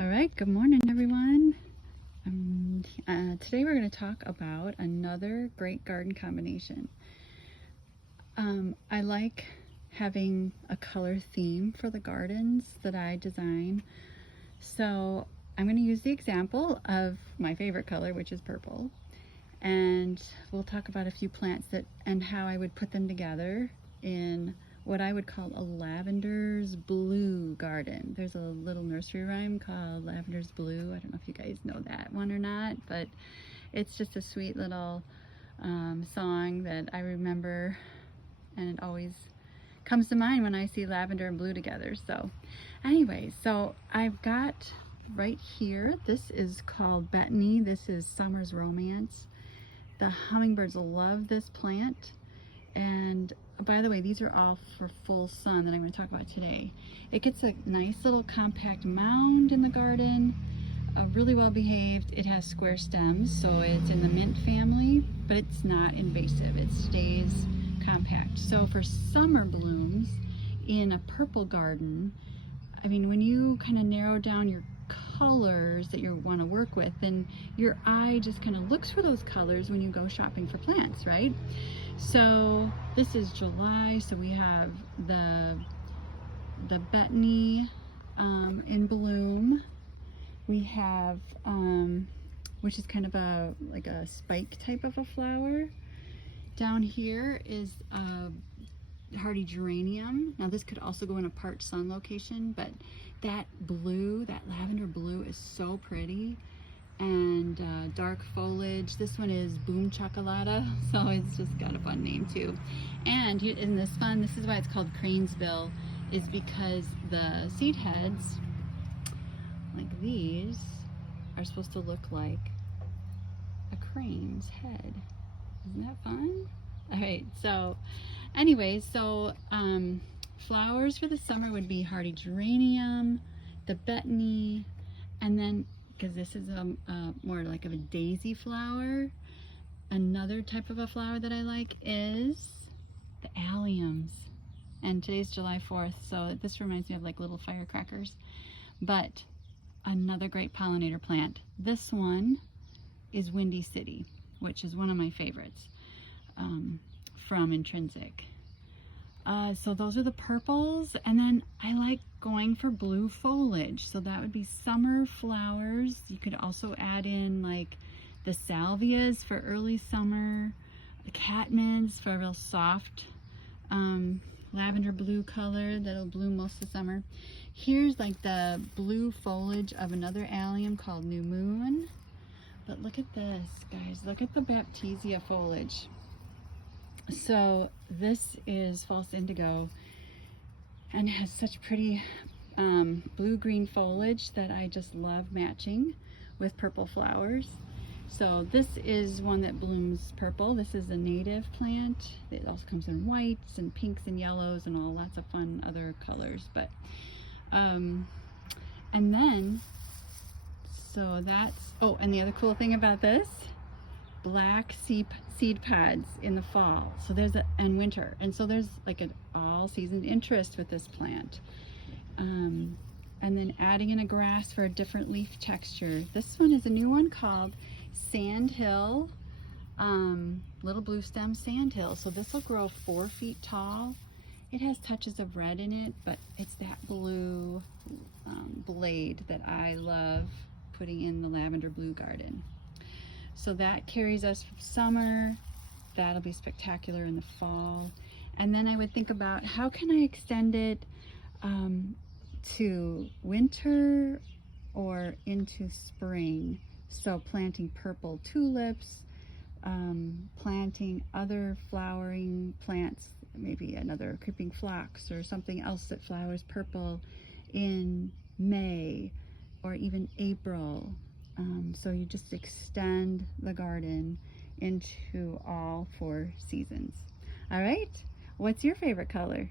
All right, good morning, everyone. Today we're going to talk about another great garden combination. I like having a color theme for the gardens that I design. So I'm going to use the example of my favorite color, which is purple. And we'll talk about a few plants and how I would put them together in what I would call a lavender's blue garden. There's a little nursery rhyme called Lavender's Blue. I don't know if you guys know that one or not, but it's just a sweet little song that I remember, and it always comes to mind when I see lavender and blue together. So anyway, so I've got right here, this is called Bethany. This is Summer's Romance. The hummingbirds love this plant. And by the way, these are all for full sun that I'm going to talk about today. It gets a nice little compact mound in the garden, really well behaved. It has square stems, so it's in the mint family, but it's not invasive. It stays compact. So for summer blooms in a purple garden, I mean, when you kind of narrow down your colors that you want to work with, then your eye just kind of looks for those colors when you go shopping for plants, right? So this is July, so we have the Bethany in bloom. We have which is kind of like a spike type of a flower. Down here is hardy geranium. Now this could also go in a part sun location, but that blue, that lavender blue, is so pretty. And dark foliage. This one is Boom Chocolata, so it's just got a fun name too. And in this is why it's called Cranesville, is because the seed heads, like these, are supposed to look like a crane's head. Isn't that fun? All right, so anyway, so flowers for the summer would be hardy geranium, the Bethany, and then, because this is more like of a daisy flower, another type of a flower that I like is the alliums. And today's July 4th, so this reminds me of like little firecrackers. But another great pollinator plant. This one is Windy City, which is one of my favorites from Intrinsic. So those are the purples, and then I like going for blue foliage, so that would be summer flowers. You could also add in like the salvias for early summer, the catmins for a real soft lavender blue color that'll bloom most of the summer. Here's like the blue foliage of another allium called New Moon. But look at this, guys, look at the Baptisia foliage. So this is false indigo and has such pretty blue-green foliage that I just love matching with purple flowers. So this is one that blooms purple. This is a native plant. It also comes in whites and pinks and yellows and all lots of fun other colors. But and then, so that's, oh, and the other cool thing about this, black seed pods in the fall. So there's and winter, and so there's like an all-season interest with this plant. And then adding in a grass for a different leaf texture. This one is a new one called Sandhill, little blue stem sandhill. So this will grow 4 feet tall. It has touches of red in it, but it's that blue blade that I love putting in the lavender blue garden. So that carries us from summer. That'll be spectacular in the fall. And then I would think about how can I extend it to winter or into spring. So planting purple tulips, planting other flowering plants, maybe another creeping phlox or something else that flowers purple in May or even April. So you just extend the garden into all 4 seasons. All right, what's your favorite color?